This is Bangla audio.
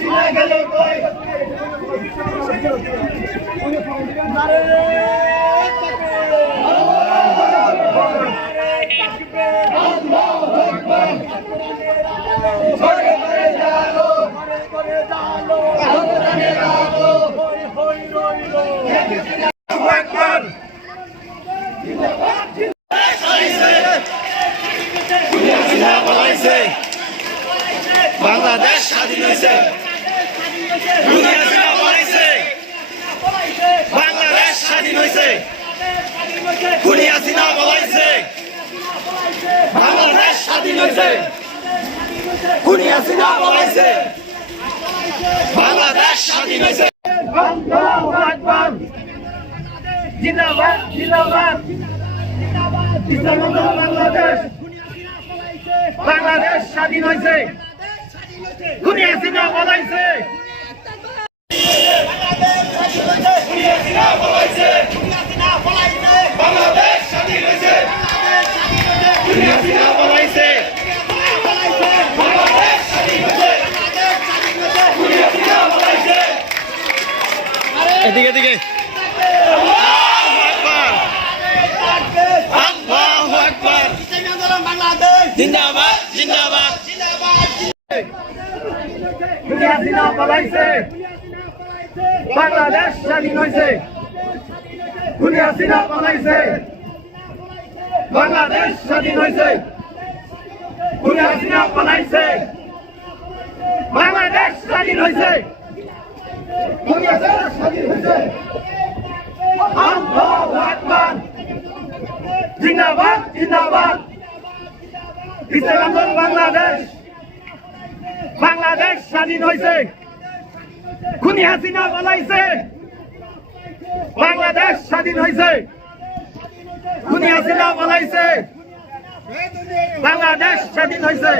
হাসিনা গেল কই নারে আল্লাহু আকবার করে জালো করে জালো আল্লাহর আলো হই হই রই রই আল্লাহু আকবার বাংলাদেশ স্বাধীন হয়েছে বাংলাদেশ স্বাধীন হয়েছে খুনি হাসিনা বলাইছে বাংলাদেশ স্বাধীন হয়েছে খুনি হাসিনা বলাইছে বাংলাদেশ স্বাধীন হয়েছে আল্লাহু আকবার জিন্দাবাদ জিন্দাবাদ জিন্দাবাদ বাংলাদেশ বাংলাদেশ স্বাধীন হয়েছে খুনি হাসিনা বলাইছে বাংলাদেশ স্বাধীন হয়েছে খুনি হাসিনা বলাইছে বাংলাদেশ স্বাধীন হয়েছে খুনি হাসিনা বলাইছে এদিকে এদিকে আল্লাহু আকবার আল্লাহু আকবার বাংলাদেশ জিন্দাবাদ জিন্দাবাদ খুনি হাসিনা বলাইছে বাংলাদেশ স্বাধীন হয়েছে খুনি হাসিনা বলাইছে বাংলাদেশ স্বাধীন হয়েছে খুনি হাসিনা বলাইছে বাংলাদেশ স্বাধীন হয়েছে খুনি হাসিনা স্বাধীন হয়েছে আল্লাহু আকবার জিন্দাবাদ জিন্দাবাদ ইসলামী বাংলাদেশ বাংলাদেশ স্বাধীন হয়েছে খুনি হাসিনা বলাইছে বাংলাদেশ স্বাধীন হয়েছে খুনি হাসিনা বলাইছে বাংলাদেশ স্বাধীন হয়েছে।